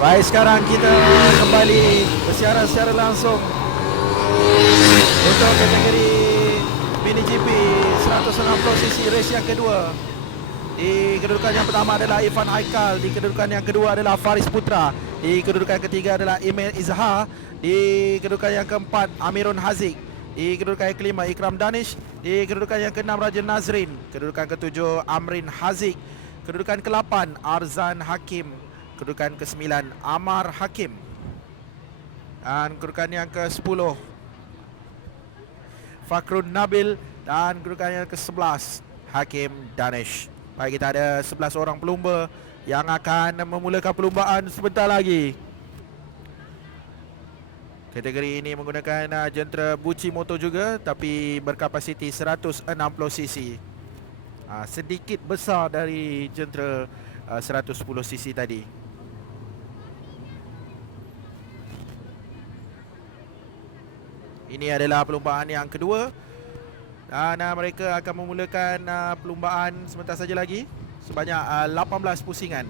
Baik, sekarang kita kembali bersiaran secara langsung untuk kategori Mini GP 160cc race yang kedua. Di kedudukan yang pertama adalah Irfan Haikal, di kedudukan yang kedua adalah Faris Putra, di kedudukan ketiga adalah Emil Izhar, di kedudukan yang keempat Amirun Haziq, di kedudukan yang kelima Ikram Danish, di kedudukan yang keenam Raja Nazrin, kedudukan ketujuh Amrin Haziq, kedudukan ke-8 Arzan Hakim, kedudukan ke-9 Amar Hakim, dan kedudukan yang ke-10 Fakrun Nabil, dan kedudukan yang ke-11 Hakim Danish. Baik, kita ada 11 orang pelumba yang akan memulakan perlumbaan sebentar lagi. Kategori ini menggunakan jentera Bucci Moto juga, tapi berkapasiti 160cc. Sedikit besar dari jentera 110cc tadi. Ini adalah perlumbaan yang kedua, dan mereka akan memulakan perlumbaan sebentar saja lagi, sebanyak 18 pusingan.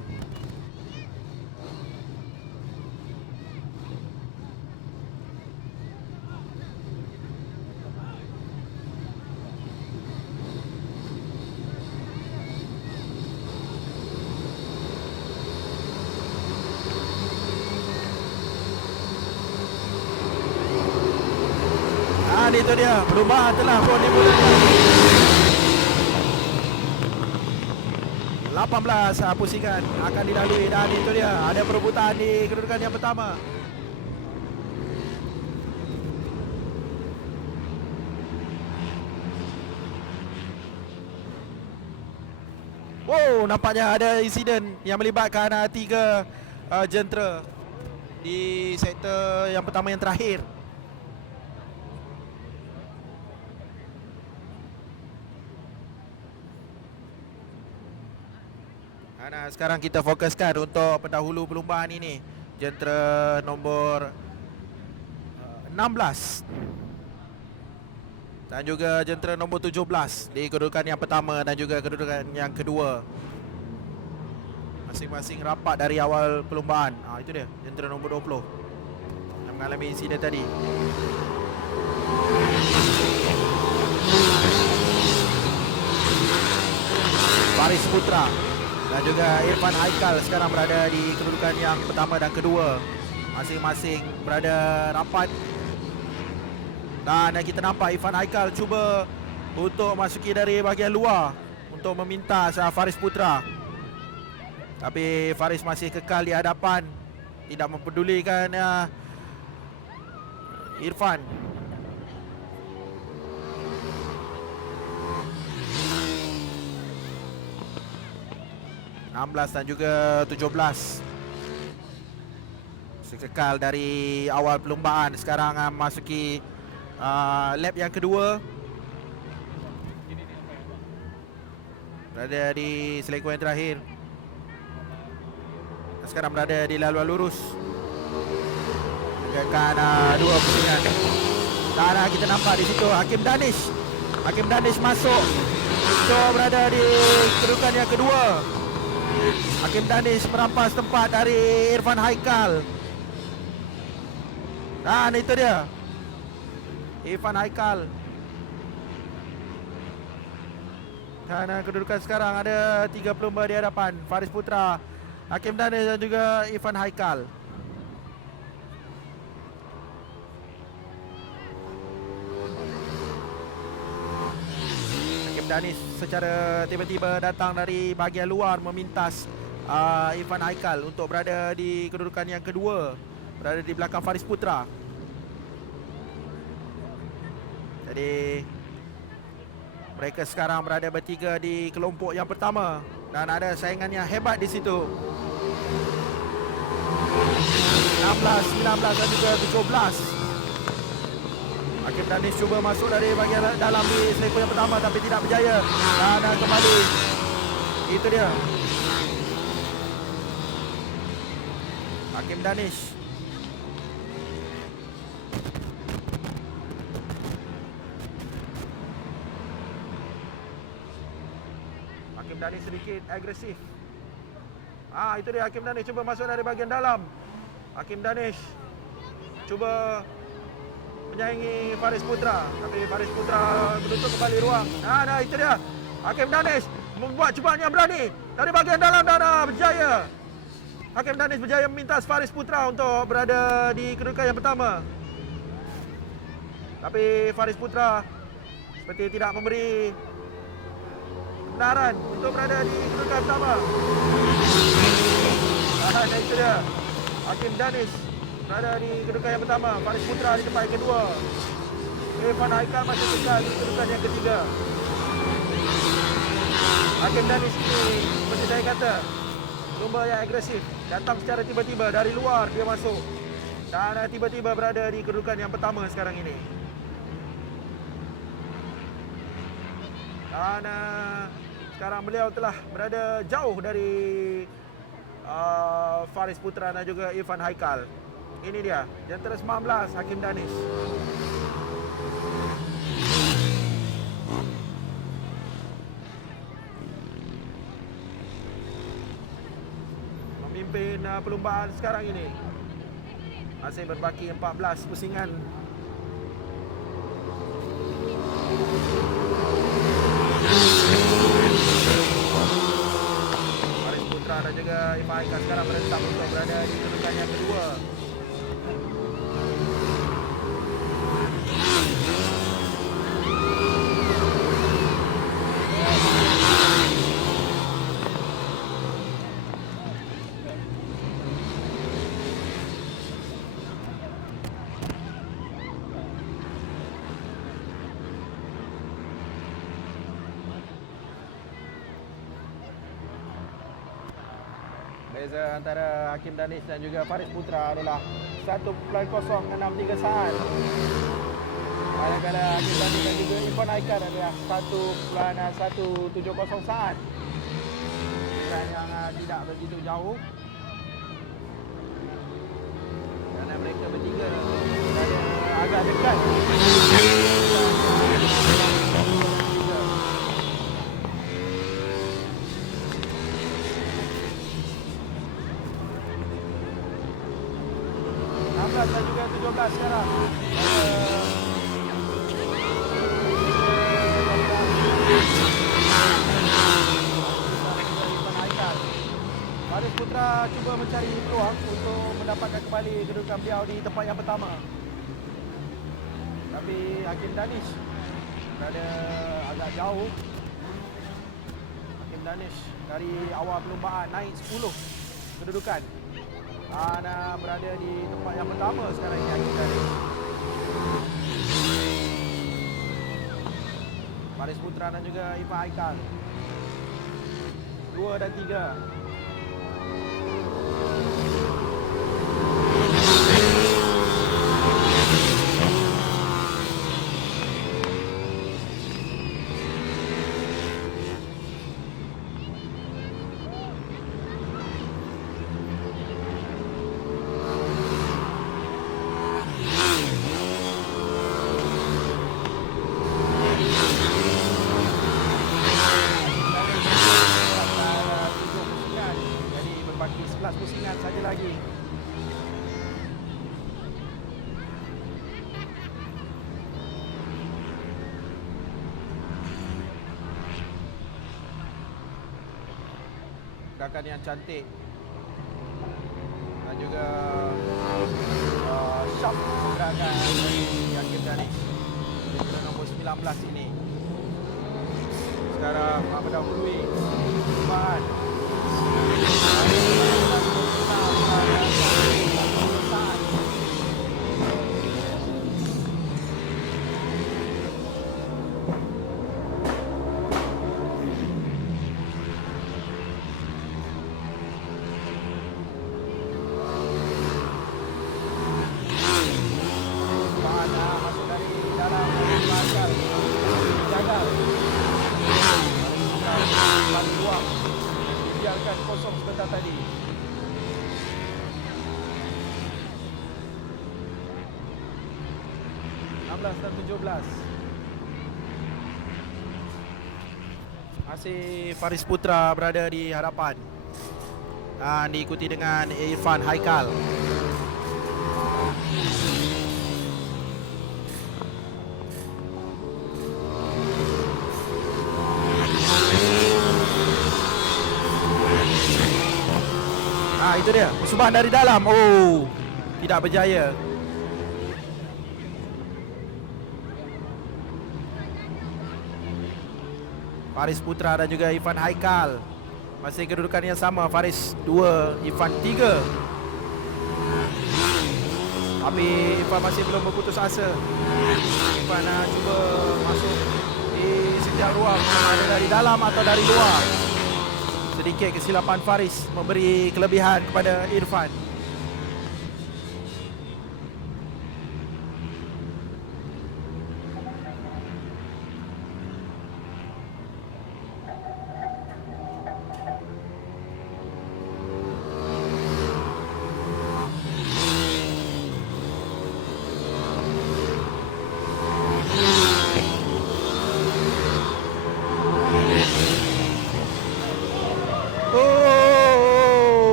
Itu dia, perlumbaan telah pun dimulakan. 18 pusingan akan dilalui, dan itu dia, ada perebutan di kedudukan yang pertama. Wow, nampaknya ada insiden yang melibatkan 3 jentera di sektor yang pertama yang terakhir. Sekarang kita fokuskan untuk pendahulu perlumbaan ini, jentera nombor 16 dan juga jentera nombor 17 di kedudukan yang pertama dan juga kedudukan yang kedua. Masing-masing rapat dari awal perlumbaan. Itu dia, jentera nombor 20 yang mengalami insiden tadi. Faris Putra dan juga Irfan Haikal sekarang berada di kedudukan yang pertama dan kedua, masing-masing berada rapat. Dan kita nampak Irfan Haikal cuba untuk masuki dari bahagian luar untuk meminta Faris Putra, tapi Faris masih kekal di hadapan, tidak mempedulikan Irfan. 16 dan juga 17 sekekal dari awal perlumbaan. Sekarang masuki lap yang kedua, berada di selekor yang terakhir. Sekarang berada di laluan lurus, meninggalkan 2 pusingan. Dan kita nampak di situ Hakim Danish masuk untuk berada di kedudukan yang kedua. Hakim Danish merampas tempat dari Irfan Haikal. Dan itu dia, Irfan Haikal. Dan kedudukan sekarang ada 3 pelumba di hadapan, Faris Putra, Hakim Danish dan juga Irfan Haikal. Danish secara tiba-tiba datang dari bahagian luar memintas Irfan Haikal untuk berada di kedudukan yang kedua, berada di belakang Faris Putra. Jadi mereka sekarang berada bertiga di kelompok yang pertama dan ada saingan yang hebat di situ. 16, 19 dan juga 17. Hakim Danish cuba masuk dari bahagian dalam di selekor yang pertama tapi tidak berjaya. Dan kembali, itu dia, Hakim Danish. Hakim Danish sedikit agresif. Itu dia, Hakim Danish cuba masuk dari bahagian dalam. Hakim Danish cuba menyaingi Faris Putra, tapi Faris Putra menutup kembali ruang. Nah, itu dia. Hakim Danish membuat cubaan yang berani dari bahagian dalam dan berjaya. Hakim Danish berjaya meminta Faris Putra untuk berada di kedudukan yang pertama. Tapi Faris Putra seperti tidak memberi kebenaran untuk berada di kedudukan pertama. Nah, itu dia. Hakim Danish berada di kedudukan yang pertama. Faris Putra di tempat yang kedua. Irfan Haikal masih tinggal di kedudukan yang ketiga. Hakim Danish ini seperti saya kata, lumba yang agresif. Datang secara tiba-tiba dari luar dia masuk. Dan tiba-tiba berada di kedudukan yang pertama sekarang ini. Dan sekarang beliau telah berada jauh dari Faris Putra dan juga Irfan Haikal. Ini dia, jentera 19 Hakim Danish. Memimpin perlumbaan sekarang ini. Masih berbaki 14 pusingan. Faris Putra dan juga Irfan Haikal sekarang berentak untuk berada di kedudukan yang kedua. Beza antara Hakim Danish dan juga Faris Putra adalah 1.063 saat. Manakala Hakim Danish dan juga Irfan Haikal adalah 1.170 saat. Dan yang tidak begitu jauh. Kerana mereka bertiga berada agak dekat. Dan juga 17 sekarang. Faris Putra cuba mencari peluang untuk mendapatkan kembali kedudukan beliau di tempat yang pertama. Tapi Hakim Danish berada agak jauh. Hakim Danish dari awal perlumbaan naik 10 kedudukan. Ana berada di tempat yang pertama sekarang ini Hakim Danish. Faris Putra dan juga Irfan Haikal 2 dan 3. Pusingan saja lagi. Gerakan yang cantik dan juga sharp gerakan dari Hakim Danish nombor 19 ini. Sekarang mendahului percubaan. Masuk dari dalam Haikal. Jaga. Bagi ruang. Biarkan kosong sebentar tadi. Dan 17. Masih Faris Putra berada di hadapan dan diikuti dengan Irfan Haikal. Itu dia, percubaan dari dalam. Oh, tidak berjaya. Faris Putra dan juga Irfan Haikal masih kedudukan yang sama. Faris 2, Irfan 3. Tapi Irfan masih belum berputus asa. Irfan cuba masuk di setiap ruang, ada dari dalam atau dari luar. Sedikit kesilapan Faris memberi kelebihan kepada Irfan.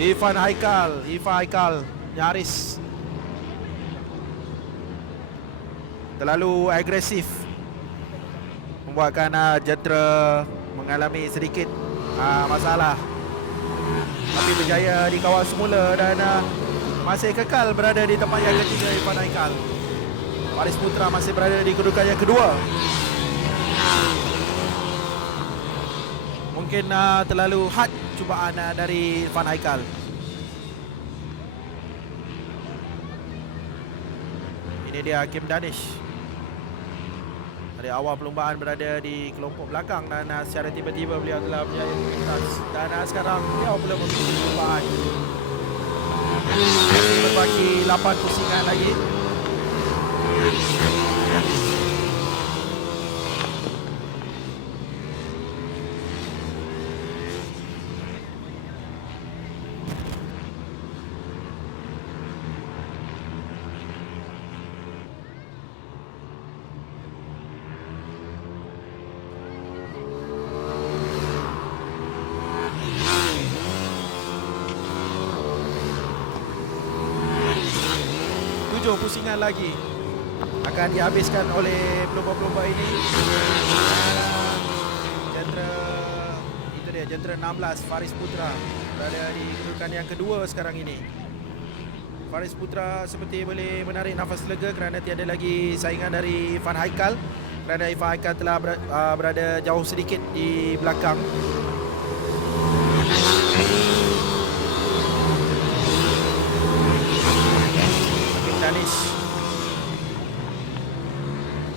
Irfan Haikal nyaris terlalu agresif, membuatkan jentera mengalami sedikit masalah. Tapi berjaya dikawal semula dan masih kekal berada di tempat yang ketiga Irfan Haikal. Faris Putra masih berada di kedudukan yang kedua. Mungkin terlalu hard cubaan dari Irfan Haikal. Ini dia Hakim Danish. Dari awal perlumbaan berada di kelompok belakang dan secara tiba-tiba beliau telah berjaya melintas. Dan sekarang beliau belum memiliki perlumbaan. Berbaki 8 pusingan lagi. Pusingan lagi akan dihabiskan oleh pelumba-pelumba ini. Jentera, itu dia jentera 16 Faris Putra berada di kedudukan yang kedua sekarang ini. Faris Putra seperti boleh menarik nafas lega kerana tiada lagi saingan dari Irfan Haikal, kerana Irfan Haikal telah berada jauh sedikit di belakang.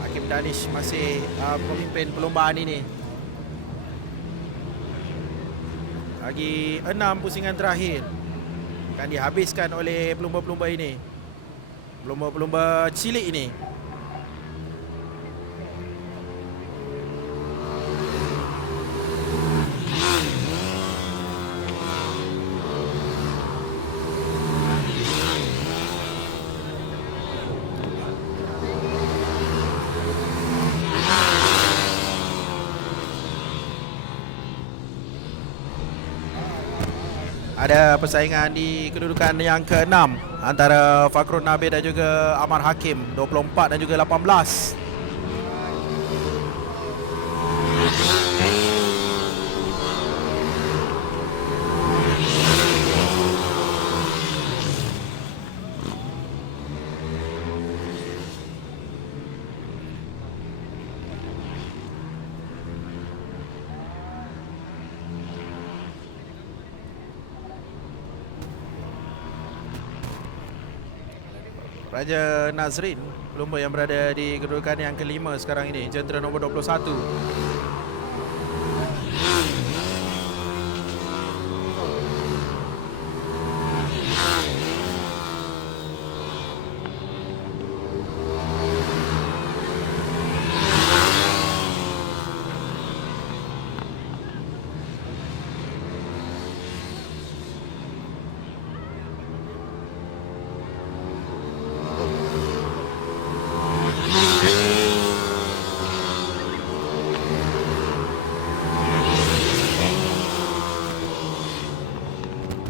Hakim Danish masih pemimpin perlombaan ini. Lagi 6 pusingan terakhir akan dihabiskan oleh pelumba-pelumba ini, pelumba-pelumba cilik ini. Ada persaingan di kedudukan yang ke-6 antara Fakrul Nabil dan juga Amar Hakim, 24 dan juga 18. Raja Nazrin, pelumba yang berada di kedudukan yang kelima sekarang ini, jentera nombor 21.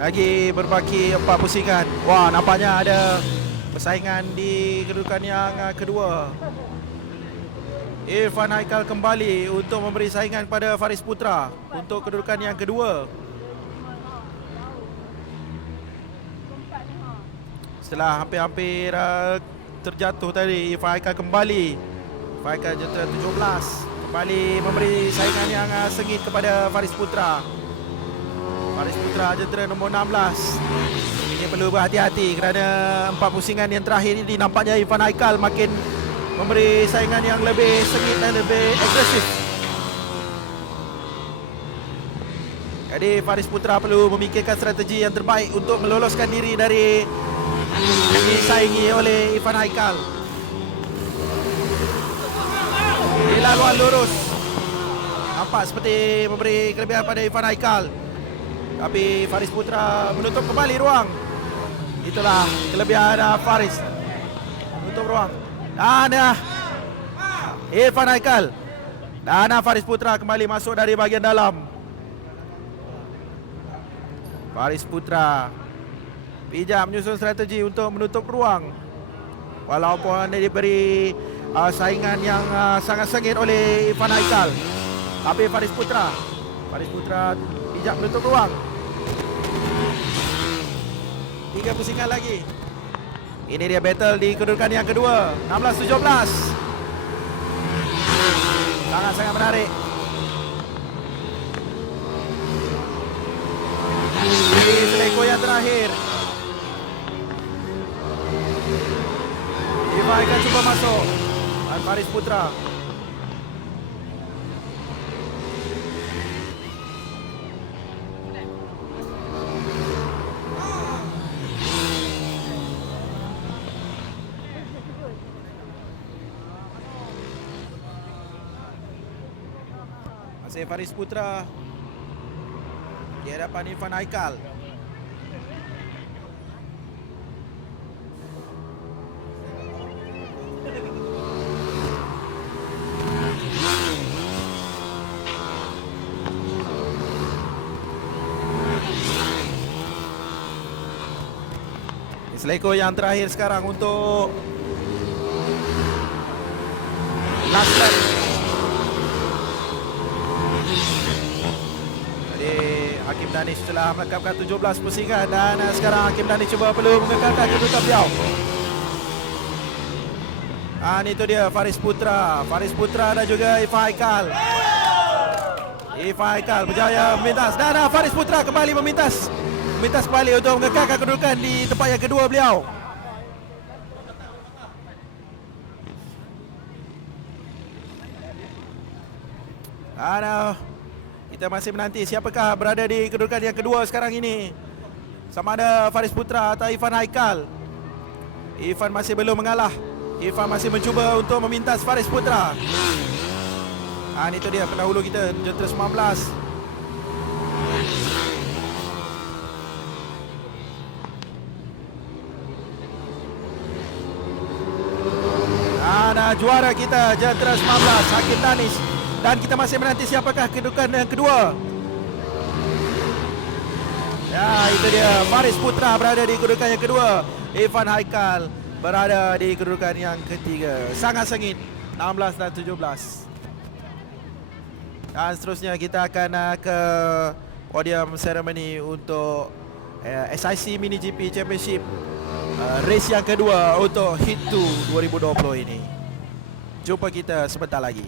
Lagi berbaki 4 pusingan. Wah, nampaknya ada persaingan di kedudukan yang kedua. Irfan Haikal kembali untuk memberi saingan pada Faris Putra untuk kedudukan yang kedua. setelah hampir-hampir terjatuh tadi. Irfan Haikal kembali. Irfan Haikal jentera 17 kembali memberi saingan yang sengit kepada Faris Putra. Faris Putra jentera nombor 16. Ini perlu berhati-hati kerana 4 pusingan yang terakhir ini nampaknya Irfan Haikal makin memberi saingan yang lebih sengit dan lebih agresif. Jadi Faris Putra perlu memikirkan strategi yang terbaik untuk meloloskan diri dari disaingi oleh Irfan Haikal. Di laluan lurus nampak seperti memberi kelebihan pada Irfan Haikal, tapi Faris Putra menutup kembali ruang. Itulah kelebihan Faris, menutup ruang. Dan Irfan Haikal dan Faris Putra kembali masuk dari bahagian dalam. Faris Putra bijak menyusun strategi untuk menutup ruang, walaupun diberi saingan yang sangat sengit oleh Irfan Haikal, tapi Faris Putra bijak menutup ruang. 3 pusingan lagi. Ini dia battle di kedudukan yang kedua, 16-17. Sangat-sangat menarik. Seleko yang terakhir. Irfan Haikal cuba masuk, dan Faris Putra masih Faris Putra di hadapan Irfan Haikal. Seleko yang terakhir sekarang untuk last lap. Jadi Hakim Danish telah melengkapkan 17 pusingan, dan sekarang Hakim Danish cuba perlu mengekalkan kedudukan beliau. Dan itu dia Faris Putra dan juga Irfan Haikal. Irfan Haikal berjaya memintas, dan Faris Putra kembali memintas kembali untuk mengekalkan kedudukan di tempat yang kedua beliau. Dan kita masih menanti siapakah berada di kedudukan yang kedua sekarang ini, sama ada Faris Putra atau Irfan Haikal. Irfan masih belum mengalah. Irfan masih mencuba untuk memintas Faris Putra. Itu dia pendahulu kita, jentera 19. Juara kita jentera 19 Hakim Danish, dan kita masih menanti siapakah kedudukan yang kedua. Ya, itu dia Faris Putra berada di kedudukan yang kedua, Irfan Haikal berada di kedudukan yang ketiga. Sangat sengit, 16 dan 17. Dan seterusnya kita akan ke podium ceremony untuk SIC Mini GP Championship race yang kedua untuk Heat 2 2020 ini. Jumpa kita sebentar lagi.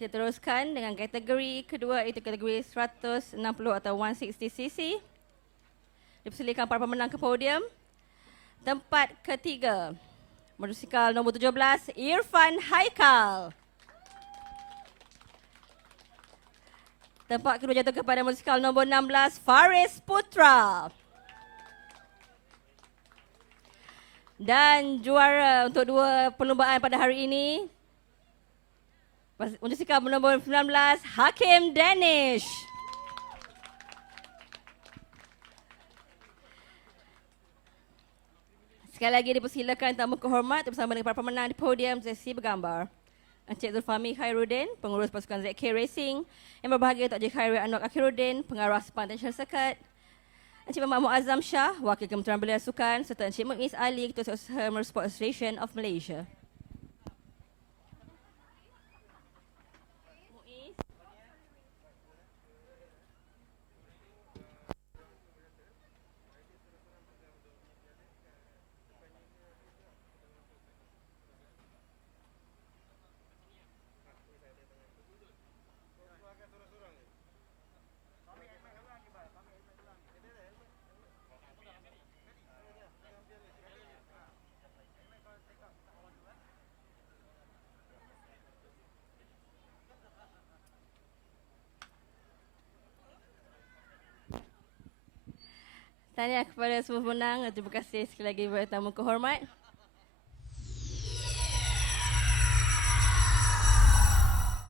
Kita teruskan dengan kategori kedua, iaitu kategori 160 atau 160cc. Dipersilakan para pemenang ke podium. Tempat ketiga, motosikal nombor 17, Irfan Haikal. Tempat kedua jatuh kepada motosikal nombor 16, Faris Putra. Dan juara untuk dua perlombaan pada hari ini, motosikal nombor 19, Hakim Danish. Sekali lagi dipersilakan tamu kehormat bersama dengan para pemenang di podium sesi bergambar. Encik Zulfami Khairuddin, pengurus pasukan ZK Racing. Yang berbahagia Tok Encik Khairi Anwar Akhiruddin, pengarah Spontaneous Circuit. Encik Muhammad Muazzam Shah, Wakil Kementerian Belia Sukan, serta Encik Muiz Ali, Ketua Usaha Motorsport Association of Malaysia. Tahniah kepada semua pemenang. Terima kasih sekali lagi kepada tamu kehormat.